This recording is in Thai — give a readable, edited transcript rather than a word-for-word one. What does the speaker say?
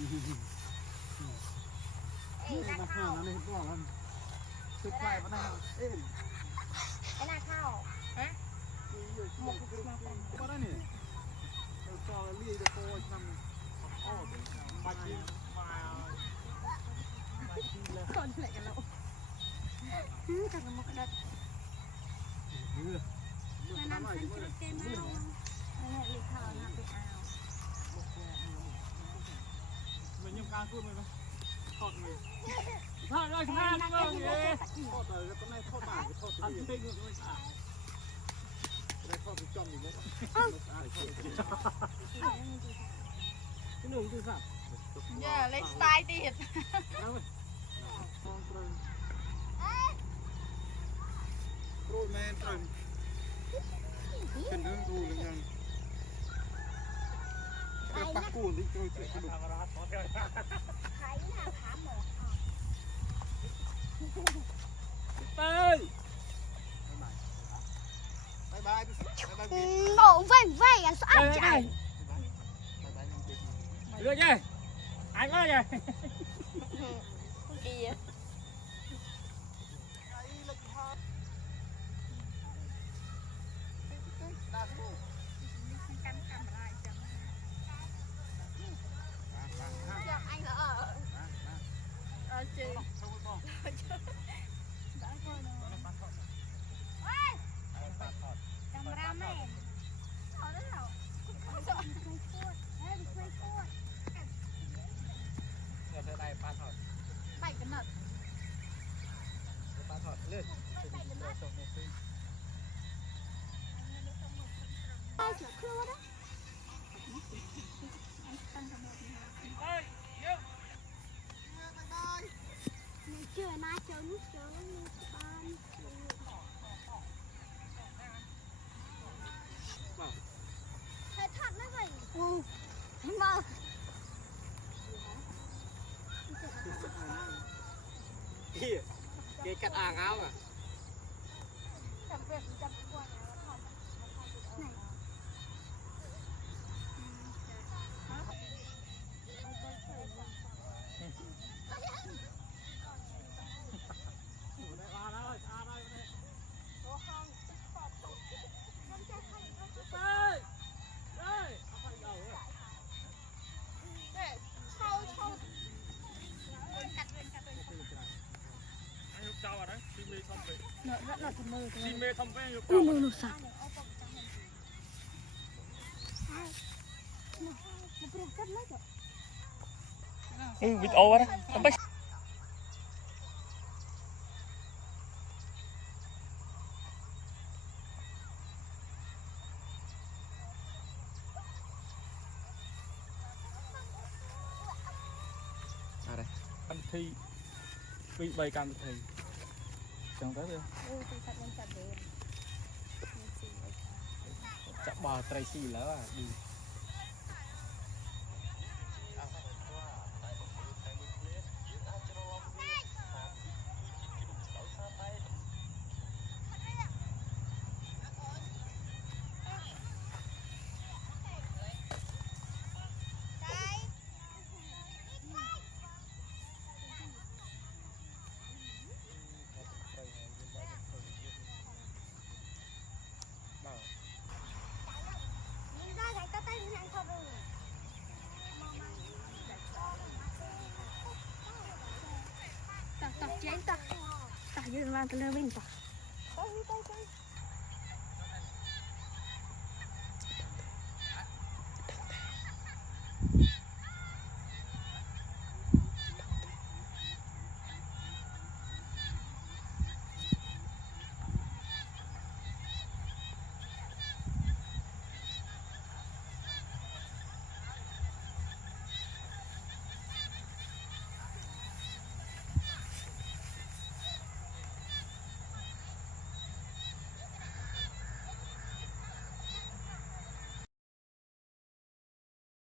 มาข้าวนี่ก็มันตึกไฟมาได้เอ๊ะไอ้หน้าข้าวฮะหมกก็ได้นี่เราจอเรียกจะโคทำอ้อมากินมากินเลยคนไหนกันแล้วจังมกระดัดน้ำเส้นกระเทียมไม่ลงไม่ให้อีกข้าวน้ำไปเอาเหมือนยังการพูดไหมทอดมือทอดเลยทอดเลยทอดเลยแล้วก็ไม่ทอดบาททอดอันที่ไม่ไม่สะอาดได้ทอดไปจ้องอยู่มั้งไม่สะอาดที่หนึ่งคือสัตว์อย่าเล็กสไตล์ติดโรยแมนตรึงเป็นเรื่องดูเลยยังเป็นปักกูที่โดยเฉพาะใครหน้าขาหมดเต้ยบายบายบายบาย bộ vây vây à sao chạy được chưa anh có kìa kìa anh ở chị camera man ở đó nào không sợเดี๋ยวได้ปลาทอด bảy cái mật ปลาทอดเลือด ai sửa cưa đó chưa na trốn trốn ban thấy thật đấy vậy mà cái cắt áo áo à chậm việc chậm qua này rất là thầm mơ mơ sạch vịt ô đó không biết cam thi bị bay cam thi chẳng tới đâu chặt bò trai xì lỡ à đi tạc chén tạc tạc dương lan tạc lên bên tạc